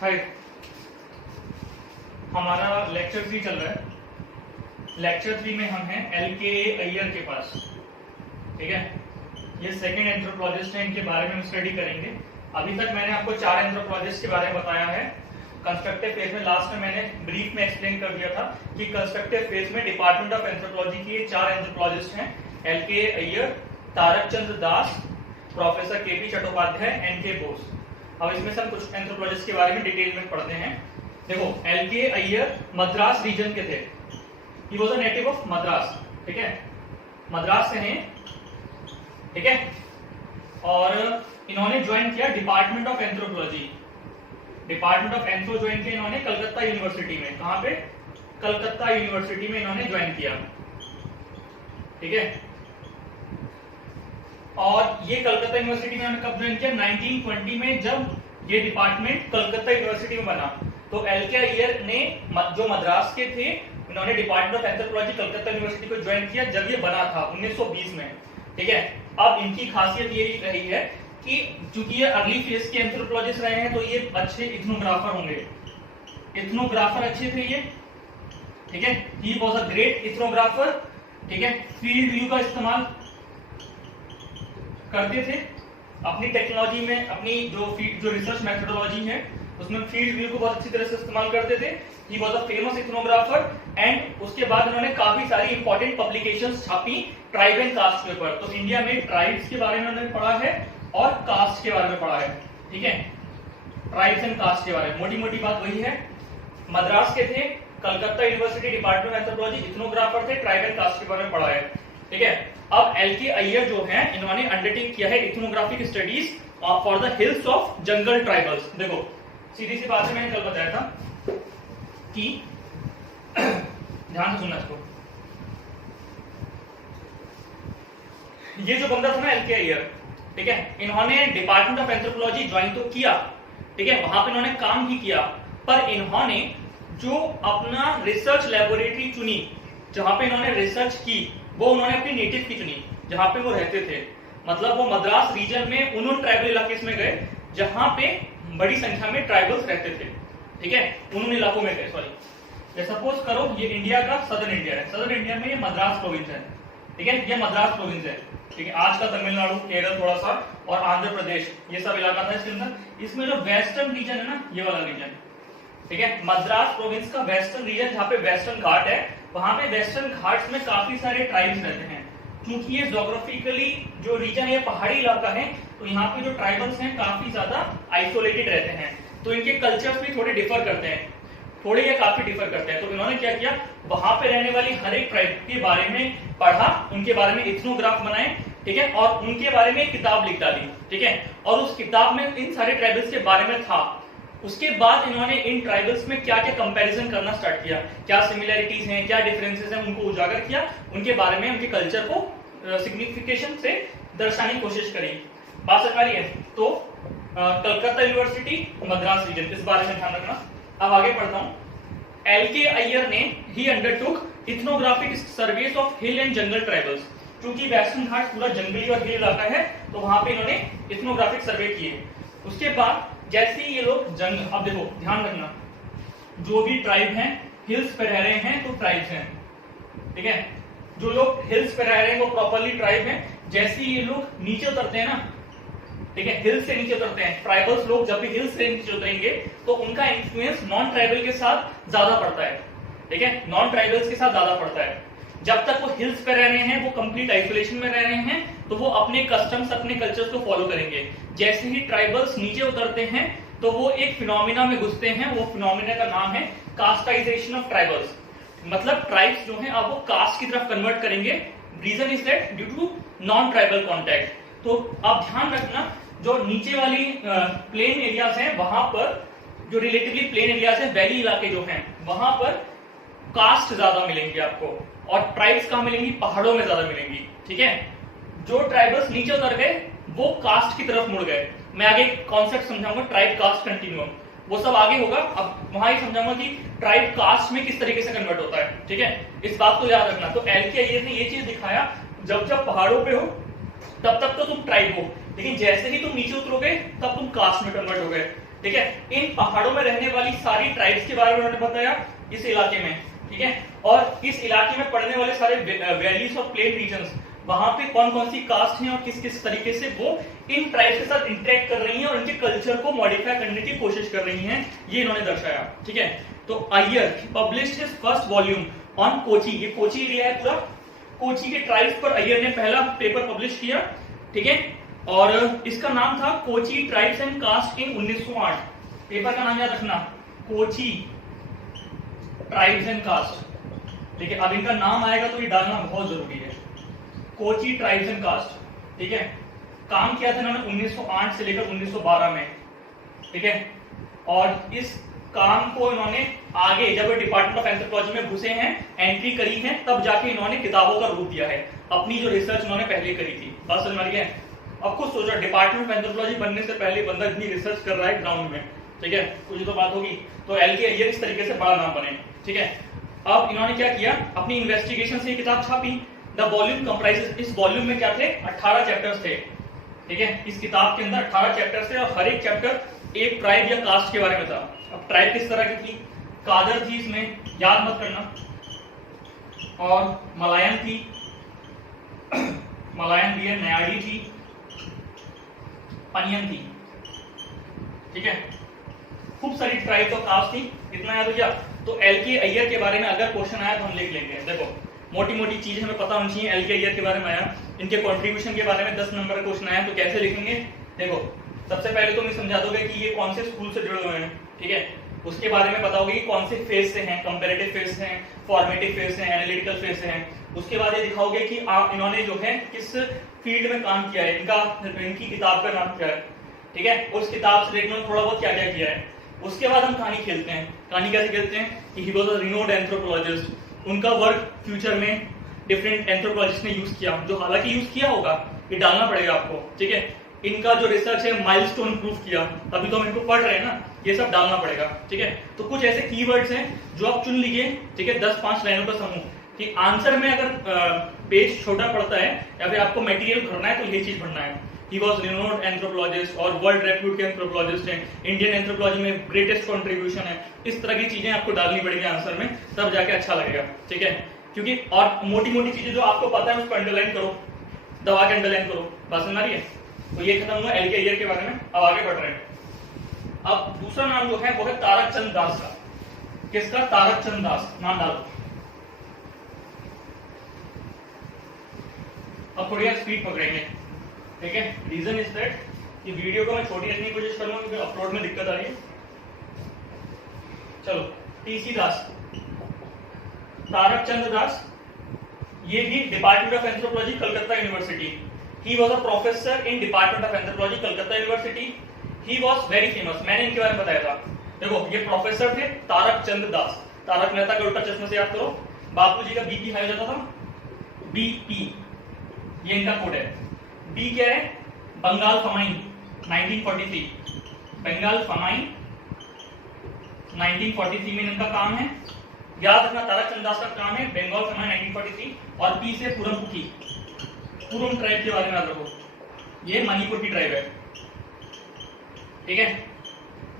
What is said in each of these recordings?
हाय, हमारा लेक्चर 3 चल रहा है। लेक्चर 3 में हम हैं LK अय्यर के पास, ठीक है। ये सेकंड एंथ्रोपोलॉजिस्ट है, इनके बारे में हम स्टडी करेंगे। अभी तक मैंने आपको 4 एंथ्रोपोलॉजिस्ट के बारे में बताया है। कंस्ट्रक्टिव फेज में लास्ट में मैंने ब्रीफ में एक्सप्लेन कर दिया था कि कंस्ट्रक्टिव फेज में डिपार्टमेंट ऑफ एंथ्रोपोलॉजी की 4 एंथ्रोपोलॉजिस्ट हैं, LK Iyer, Tarak Chandra Das, professor KP Chattopadhyay, NK Bose. अब इसमें से हम कुछ एंथ्रोपोलॉजिस्ट के बारे में डिटेल में पढ़ते हैं। देखो, LK अय्यर मद्रास रीजन के थे। He was a native of Madras, ठीक है, मद्रास से हैं, ठीक है। और इन्होंने ज्वाइन किया department of anthropology. Department of anthro join किया इन्होंने कलकत्ता यूनिवर्सिटी में। कहां पे? कलकत्ता यूनिवर्सिटी में इन्होंने ज्वाइन किया, ठीक है। और ये कलकत्ता यूनिवर्सिटी में इन्होंने कब ज्वाइन किया? 1920 में, जब ये डिपार्टमेंट कलकत्ता यूनिवर्सिटी में बना। तो LK अय्यर ने जो मद्रास के थे, इन्होंने department of anthropology Calcutta university को ज्वाइन किया जब ये बना था 1920 में, ठीक है। अब इनकी खासियत ये रही है कि चूंकि ये अर्ली फेज के एंथ्रोपोलॉजिस्ट रहे हैं, तो ये अच्छे इथनोग्राफर होंगे। इथनोग्राफर अच्छे थे ये, ठीक है। ही वाज अ ग्रेट इथनोग्राफर, ठीक है। फील्ड व्यू का इस्तेमाल करते थे अपनी टेक्नोलॉजी में, अपनी जो रिसर्च मेथोडोलॉजी है उसमें फील्ड व्यू को बहुत अच्छी तरह से इस्तेमाल करते थे। He was a famous ethnographer and उसके बाद उन्होंने काफी सारी इंपॉर्टेंट पब्लिकेशंस छापी ट्राइब एंड कास्ट के ऊपर। तो इंडिया में ट्राइब्स के बारे में उन्होंने पढ़ा है और कास्ट के बारे में पढ़ा है, ठीक है। ट्राइब्स एंड कास्ट के बारे में मोटी मोटी बात वही है। मद्रास के थे, Calcutta university department of anthropology, ethnographer थे, ट्राइब एंड कास्ट के बारे में पढ़ा है, ठीक है। अब LK अय्यर जो है, इन्होंने अंडरटेक किया है ethnographic studies for the hills of jungle tribals. देखो, सीधी सी बात है, मैंने कल बताया था कि ध्यान से सुनना इसको। ये जो बंदा था ना LK अय्यर, ठीक है, इन्होंने डिपार्टमेंट ऑफ एंथ्रोपोलॉजी ज्वाइन तो किया, ठीक है, वहां पे इन्होंने काम भी किया, पर इन्होंने जो अपना रिसर्च लेबोरेटरी चुनी, जहां पे इन्होंने रिसर्च की, वो उन्होंने अपनी नेटिव की चुनी, जहां पे वो रहते थे। मतलब वो मद्रास रीजन में उन ट्राइबल इलाके में गए जहां पे बड़ी संख्या में ट्राइबल्स रहते थे, ठीक है, उन इलाकों में गए। सॉरी, सपोज करो ये इंडिया का सदर्न इंडिया है, सदर्न इंडिया में ये मद्रास प्रोविंस है, ठीक है, ये मद्रास प्रोविंस है, ठीक है। आज का तमिलनाडु, केरल थोड़ा सा और आंध्र प्रदेश, ये सब इलाका था इसके अंदर। इसमें जो वेस्टर्न रीजन है ना, ये वाला रीजन, ठीक है, मद्रास प्रोविंस का वेस्टर्न रीजन, जहां पे वेस्टर्न घाट है, वहां पे वेस्टर्न घाट्स में काफी सारे ट्राइब्स रहते हैं। क्योंकि ये ज्योग्राफिकली जो रीजन है पहाड़ी इलाका है, तो यहाँ पे जो ट्राइबल्स हैं काफी ज्यादा आइसोलेटेड रहते हैं, तो इनके कल्चर्स भी थोड़े डिफर करते हैं, थोड़े या काफी डिफर करते हैं। तो इन्होंने क्या किया, वहां पे रहने वाली हर एक ट्राइब के बारे में पढ़ा, उनके बारे में इथनोग्राफ बनाए, ठीक है, और उनके बारे में एक किताब लिख डाली, ठीक है। और उस किताब में इन सारे ट्राइबल्स के बारे में था। उसके बाद इन्होंने इन ट्राइबल्स में क्या क्या कंपैरिजन करना स्टार्ट किया, क्या सिमिलैरिटीज हैं, क्या डिफरेंसेस हैं, उनको उजागर किया, उनके बारे में, उनके कल्चर को सिग्निफिकेशन से दर्शाने की कोशिश करी। बात समझ रही है? तो कलकत्ता यूनिवर्सिटी, मद्रास रीजन, इस बारे में ध्यान रखना। अब आगे पढ़ता हूं। LK अय्यर ने ही undertook ethnographic surveys of hill and jungle tribals. क्योंकि वेस्टर्न घाट पूरा जंगली और हिल इलाका है, तो वहां पे इन्होंने इथनोग्राफिक सर्वे किए। उसके बाद जैसे ये लोग जंगल, अब देखो ध्यान रखना, जो भी ट्राइब हैं हिल्स पे रह रहे हैं तो ट्राइब्स हैं, ठीक है। जो लोग हिल्स पे रह रहे हैं वो प्रॉपरली ट्राइब हैं। जैसे ये लोग नीचे उतरते हैं ना, ठीक है, हिल्स से नीचे उतरते हैं, ट्राइबल्स लोग जब भी हिल्स से नीचे उतरेंगे तो उनका इन्फ्लुएंस नॉन ट्राइबल के साथ ज्यादा पड़ता है, ठीक है, नॉन ट्राइबल्स के साथ ज्यादा पड़ता है। जब तक वो हिल्स पे रह रहे हैं, वो कंप्लीट आइसोलेशन में रह रहे हैं, तो वो अपने कस्टम्स, अपने कल्चर्स को फॉलो करेंगे। जैसे ही ट्राइबल्स नीचे उतरते हैं तो वो एक फिनोमिना में घुसते हैं, वो फिनोमिना का नाम है कास्टाइजेशन ऑफ ट्राइबल्स। मतलब ट्राइब्स जो हैं अब वो कास्ट की तरफ कन्वर्ट करेंगे। Reason is that due to non tribal contact. तो अब ध्यान रखना, जो नीचे वाली प्लेन एरियाज हैं, वहां पर जो रिलेटिवली प्लेन एरियाज हैं, वैली इलाके जो हैं, वहां पर कास्ट ज्यादा मिलेंगे आपको, और ट्राइब्स कहां मिलेंगी? पहाड़ों में ज्यादा मिलेंगी, ठीक है। जो ट्राइबल्स नीचे उतर गए वो कास्ट की तरफ मुड़ गए। मैं आगे कॉन्सेप्ट समझाऊंगा, ट्राइब कास्ट कंटिन्यूम, वो सब आगे होगा। अब वहां ही समझाऊंगा कि ट्राइब कास्ट में किस तरीके से कन्वर्ट होता है, ठीक है, इस बात को याद रखना। तो LK अय्यर ने ये चीज दिखाया, जब जब पहाड़ों पे हो तब तक तो तुम ट्राइब हो, लेकिन जैसे ही तुम नीचे उतरोगे तब तुम कास्ट में कन्वर्ट हो गए। ठीक है। इन पहाड़ों में रहने वाली सारी ट्राइब्स के बारे में उन्होंने बताया इस इलाके में, ठीक है। और इस इलाके में पड़ने वाले सारे वैलीज और प्लेन रीजन्स, वहां पे कौन कौन सी कास्ट हैं और किस किस तरीके से वो इन ट्राइब्स के साथ इंटरेक्ट कर रही हैं और उनके कल्चर को मॉडिफाई करने की कोशिश कर रही हैं, ये इन्होंने दर्शाया, ठीक है। तो Iyer published his first volume on Kochi, ये कोची एरिया है पूरा, कोची के ट्राइब्स पर अय्यर ने पहला पेपर पब्लिश किया, ठीक है। और इसका नाम था Kochi tribes and caste in 1908। Paper का नाम याद रखना, कोची ट्राइब्स एंड कास्ट, ठीक है। अब इनका नाम आएगा तो ये डालना बहुत जरूरी है, कोची ट्राइब्स एंड कास्ट, ठीक है। काम किया था इन्होंने 1908 से लेकर 1912 में, ठीक है। और इस काम को इन्होंने आगे जब डिपार्टमेंट ऑफ एंथ्रोपोलॉजी में घुसे हैं, एंट्री करी है, तब जाके इन्होंने किताबों का रूप दिया है। अपनी जो रिसर्च इन्होंने पहले करी थी, बात समझ में आ गई। अब खुद सोचो, डिपार्टमेंट ऑफ एंथ्रोपोलॉजी बनने से पहले बंदा इतनी रिसर्च कर रहा है ग्राउंड में, ठीक है, कुछ तो बात होगी। तो एल.के. अय्यर इस तरीके से बड़ा नाम बने, ठीक है। अब इन्होंने क्या किया, अपनी इन्वेस्टिगेशन से किताब छापी। द वॉल्यूम कंप्राइजेस, इस वॉल्यूम में क्या थे, 18 चैप्टर्स थे, ठीक है। इस किताब के अंदर 18 चैप्टर्स थे और हर एक चैप्टर एक ट्राइब या कास्ट के बारे में था। अब ट्राइब किस तरह की थी, कादर थी इसमें, याद मत करना, और मलायन थी, मलायन भी है, नयाड़ी थी, पनियन थी, ठीक है। खूब सारी ट्राइब और कास्ट थी, इतना याद हो गया। तो एल.के. अय्यर के बारे में अगर क्वेश्चन आया तो हम लिख लेंगे। देखो मोटी मोटी चीजें हमें पता होनी चाहिए। एल.के. अय्यर के बारे में आया, इनके कंट्रीब्यूशन के बारे में 10 नंबर का क्वेश्चन आया तो कैसे लिखेंगे। देखो सबसे पहले तो मैं समझा दोगे कि ये कौन से स्कूल से जुड़े हुए हैं, ठीक है। उसके बारे में बताओगे कि कौन से फेज से हैं, कंपैरेटिव फेज से हैं, फॉर्मेटिव फेज से हैं, एनालिटिकल फेज से हैं। उसके बाद ये दिखाओगे कि इन्होंने जो है किस फील्ड में काम किया है, इनकी किताब का नाम क्या है, ठीक है। उस किताब से देखना थोड़ा बहुत क्या क्या किया है। उसके बाद हम कहानी खेलते हैं। कहानी कैसे खेलते हैं कि ही वाज अ रिनोन्ड एंथ्रोपोलॉजिस्ट, उनका वर्क फ्यूचर में डिफरेंट एंथ्रोपोलॉजिस्ट ने यूज किया, जो हालांकि यूज किया होगा, ये डालना पड़ेगा आपको, ठीक है। इनका जो रिसर्च है माइलस्टोन प्रूफ किया, अभी तो हम इनको पढ़ रहे हैं ना, ये सब डालना पड़ेगा, ठीक है। तो कुछ ऐसे कीवर्ड्स हैं जो आप चुन लीजिए, ठीक है, 10-5 लाइनों का समूह, कि आंसर में अगर पेज छोटा पड़ता है या फिर आपको मटेरियल भरना है तो ये चीज भरना है। He was renowned anthropologist और वर्ल्ड रेप्यूट के एंथ्रोपोलॉजिस्ट हैं, इंडियन एंथ्रोपोलॉजी में ग्रेटेस्ट कंट्रीब्यूशन है। इस तरह की चीजें आपको डालनी पड़ेगी आंसर में, तब जाके अच्छा लगेगा, ठीक है। क्योंकि और मोटी मोटी चीजें जो आपको पता है उसको अंडरलाइन करो, दबा के अंडरलाइन करो, बात समझ आ रही है। तो ये खत्म हुआ एल.के. अय्यर के बारे में। अब आगे बढ़ रहे हैं। अब दूसरा नाम जो है वो है तारक चंद दास का। किसका, तारक चंद दास, नाम डालो। अब थोड़ी स्पीड पकड़ेंगे, ठीक है। रीजन इज दैट कि वीडियो को मैं छोटी रखने की कोशिश करूंगा क्योंकि अपलोड में दिक्कत आ रही है। चलो, टी.सी. दास, तारक चंद दास, ये भी department of anthropology Calcutta university. He was a professor in department of anthropology Calcutta university. He was very famous, मैंने इनके बारे में बताया था। देखो ये प्रोफेसर थे तारक चंद दास, तारक मेहता का उल्टा चश्मा से याद करो। बापूजी का बीपी हाई हो जाता था, बीपी, ये इनका कोड है। बी क्या है, बंगाल फमाइन 1943, बंगाल फमाइन 1943 में इनका काम है। याद रखना तारक चंद दास का काम है बंगाल फमाइन 1943। और पी से पुरमपुकी, पुरम ट्राइब के बारे में याद रखो, ये मणिपुर की ट्राइब है, ठीक है।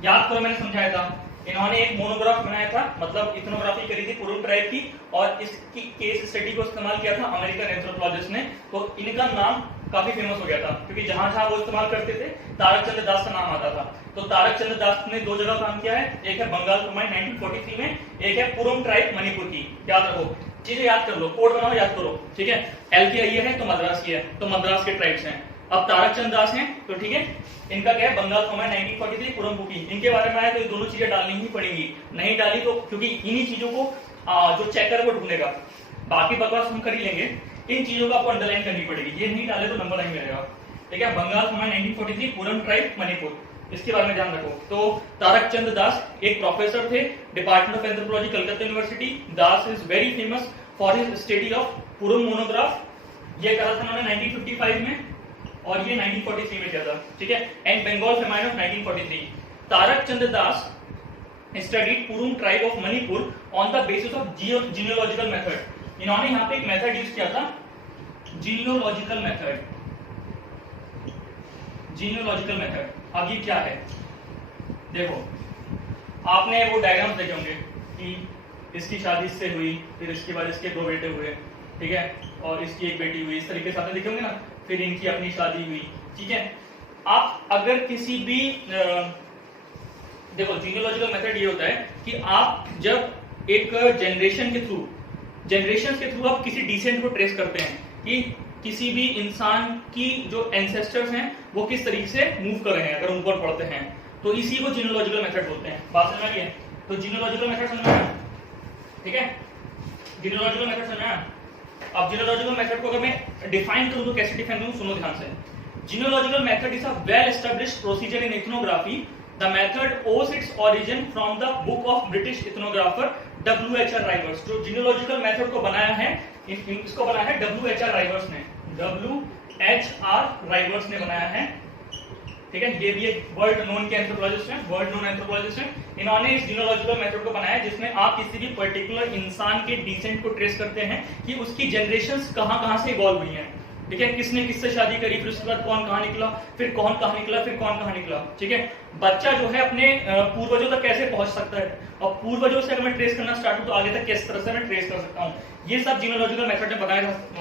याद करो मैंने समझाया था, इन्होंने एक मोनोग्राफ बनाया था, मतलब इथनोग्राफी करी थी पुरुम ट्राइब की, और इसकी केस स्टडी को इस्तेमाल किया था अमेरिकन एंथ्रोपोलॉजिस्ट ने। तो इनका नाम काफी फेमस हो गया था क्योंकि जहां जहां वो इस्तेमाल करते थे तारक चंद दास का नाम आता था। तो तारक चंद दास ने 2 जगह काम किया है, एक है बंगाल फमाइन 1943 में, एक है पुरुम ट्राइब मणिपुर की। याद रखो, चीजें याद कर लो, कोड बनाओ, याद करो, ठीक है। एल.के. अय्यर है तो मद्रास की है, तो मद्रास के ट्राइब्स हैं। अब तारक चंद दास हैं तो ठीक है, इनका क्या है, बंगाल फमाइन 1943, पुरमपुकी। इनके बारे में आया तो ये दोनों चीजें डालनी ही पड़ेंगी, नहीं डाली तो, क्योंकि इन्हीं चीजों को जो चेकर वो ढूंढेगा, बाकी बकवास हम कर ही लेंगे, इन चीजों को आपको अंडरलाइन करनी पड़ेगी, ये नहीं डाले तो नंबर नहीं मिलेगा, ठीक है। बंगाल फमाइन 1943, पुरम ट्राइब मणिपुर, इसके बारे में ध्यान रखो। तो तारक चंद दास एक प्रोफेसर थे department of anthropology Calcutta university. Das is very famous for his study of Purum monograph, ये करा था उन्होंने 1955 में और ये 1943 में किया था, ठीक है। And Bengal famine of 1943। Tarak Chand Das studied Purum tribe of Manipur on the basis of genealogical method. इन्होंने यहाँ पे एक मेथड यूज किया था, जीनियोलॉजिकल मेथड। जीनियोलॉजिकल मेथड, अब ये क्या है, देखो आपने वो डायग्राम्स देखे होंगे कि इसकी शादी इससे हुई, फिर इसके बाद इसके 2 बेटे हुए, ठीक है, और इसकी 1 बेटी हुई, इस तरीके से आपने देखे होंगे ना, फिर इनकी अपनी शादी हुई, ठीक है। आप अगर किसी भी देखो जीनियोलॉजिकल मेथड ये होता है कि आप जब एक जनरेशन के थ्रू आप किसी डिसेंट को ट्रेस करते हैं कि किसी भी इंसान की जो एंसेस्टर्स हैं वो किस तरीके से मूव कर रहे हैं, अगर ऊपर पढ़ते हैं तो इसी को जीनियोलॉजिकल मेथड बोलते हैं। बात समझ में आई? तो जीनियोलॉजिकल मेथड समझ में आया, ठीक है। जीनियोलॉजिकल मेथड समझ में आया। अब जीनियोलॉजिकल मेथड को अगर मैं डिफाइन करूं तो कैसे डिफाइन करूं, सुनो ध्यान से। Genealogical method is a well-established procedure in ethnography. The method owes its origin from the book of British ethnographer W.H.R. Rivers. जो genealogical method को बनाया है, इसको बनाया है W.H.R. Rivers ने। W.H.R. Rivers ने बनाया है, ठीक है। ये भी एक वर्ल्ड नोन के एंथ्रोपोलॉजिस्ट हैं, वर्ल्ड नोन एंथ्रोपोलॉजिस्ट हैं। इन्होंने इस जीनियोलॉजिकल मेथड को बनाया जिसमें आप किसी भी पर्टिकुलर इंसान के डिसेंट को ट्रेस करते हैं कि उसकी जनरेशंस कहां से इवॉल्व हुई हैं, ठीक है, किसने किससे शादी करी, फिर उसके बाद कौन कहां निकला, फिर कौन कहां निकला, फिर कौन कहां निकला, ठीक है। बच्चा जो है अपने पूर्वजों तक कैसे पहुंच सकता है, और पूर्वजों से अगर मैं ट्रेस करना स्टार्ट हूं तो आगे तक किस तरह से मैं ट्रेस कर सकता हूं, ये सब जीनियोलॉजिकल मेथड में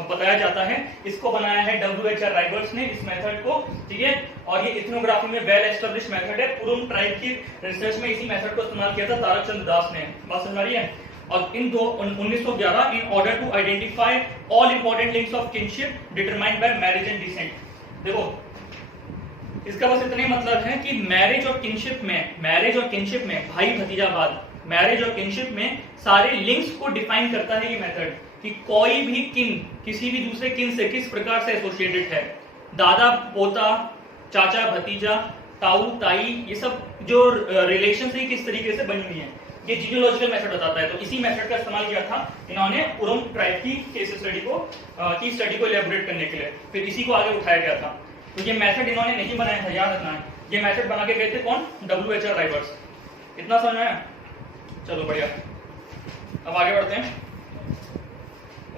बताया जाता है। इसको बनाया है W.H.R. राइवर्स ने इस मेथड को, ठीक है। और ये इथनोग्राफी में वेल एस्टेब्लिश्ड मेथड है। पुरुम ट्राइब की रिसर्च में इसी मेथड को इस्तेमाल किया था तारक चंद्र दास ने। बात समझ आ रही है? और in 1911 in order to identify all important links of kinship determined by marriage and descent. देखो इसका बस इतना ही मतलब है कि मैरिज और किनशिप में भाई भतीजावाद, मैरिज और किनशिप में सारे लिंक्स को डिफाइन करता है ये मेथड, कि कोई भी किन किसी भी दूसरे किन से किस प्रकार से एसोसिएटेड है, दादा पोता, चाचा भतीजा, ताऊ ताई, ये सब जो रिलेशन है किस तरीके से बनी हुई है, ये जीनियोलॉजिकल मेथड बताता है। तो इसी मेथड का इस्तेमाल किया था इन्होंने पुरुम ट्राइब की केस स्टडी को इलेबोरेट करने के लिए, फिर इसी को आगे उठाया गया था। तो ये मेथड इन्होंने नहीं बनाया था, याद रखना है, ये मेथड बना के गए थे कौन? W.H.R. राइवर्स। इतना समझ में आया? चलो बढ़िया, अब आगे बढ़ते हैं।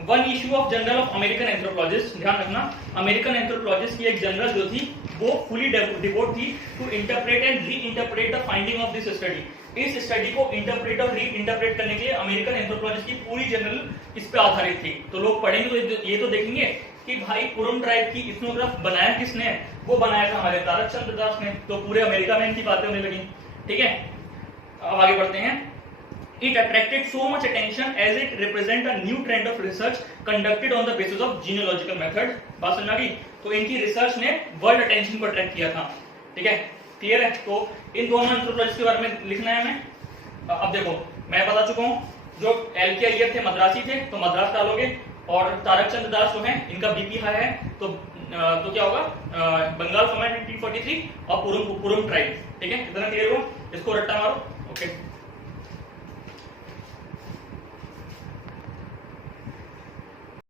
One issue of journal of American anthropologist, ध्यान रखना अमेरिकन एंथ्रोपोलॉजिस्ट की एक जर्नल जो थी वो फुली डिवोट थी to interpret and re interpret the finding of this study. इस स्टडी को इंटरप्रेट और री इंटरप्रेट करने के लिए अमेरिकन एंथ्रोपोलॉजिस्ट की पूरी जर्नल इस पे आधारित थी। तो लोग पढ़ेंगे तो ये तो देखेंगे कि भाई पुरुम ट्राइब की इथनोग्राफ बनाया किसने? वो बनाया था हमारे तारक चंद्र दास ने। तो पूरे अमेरिका में इनकी बातें होने लगी, ठीक है। अब आगे बढ़ते हैं। It attracted so much attention as it represent a new trend of research conducted on the basis of genealogical method। बात समझ आ गई? तो इनकी रिसर्च ने वर्ल्ड अटेंशन को अट्रैक्ट किया था, ठीक है, क्लियर है। तो इन दोनों एंथ्रोपोलॉजिस्ट के बारे में लिखना है हमें। अब देखो मैं बता चुका हूँ, जो LK अय्यर थे मद्रासी थे तो मद्रास डालोगे, और तारक चंद्र दास जो है इनका BP हाई है तो क्या होगा? बंगाल फॉर्मेट 1943 और पुरुम ट्राइब, ठीक है। इतना क्लियर हो? इसको रट्टा मारो, ओके।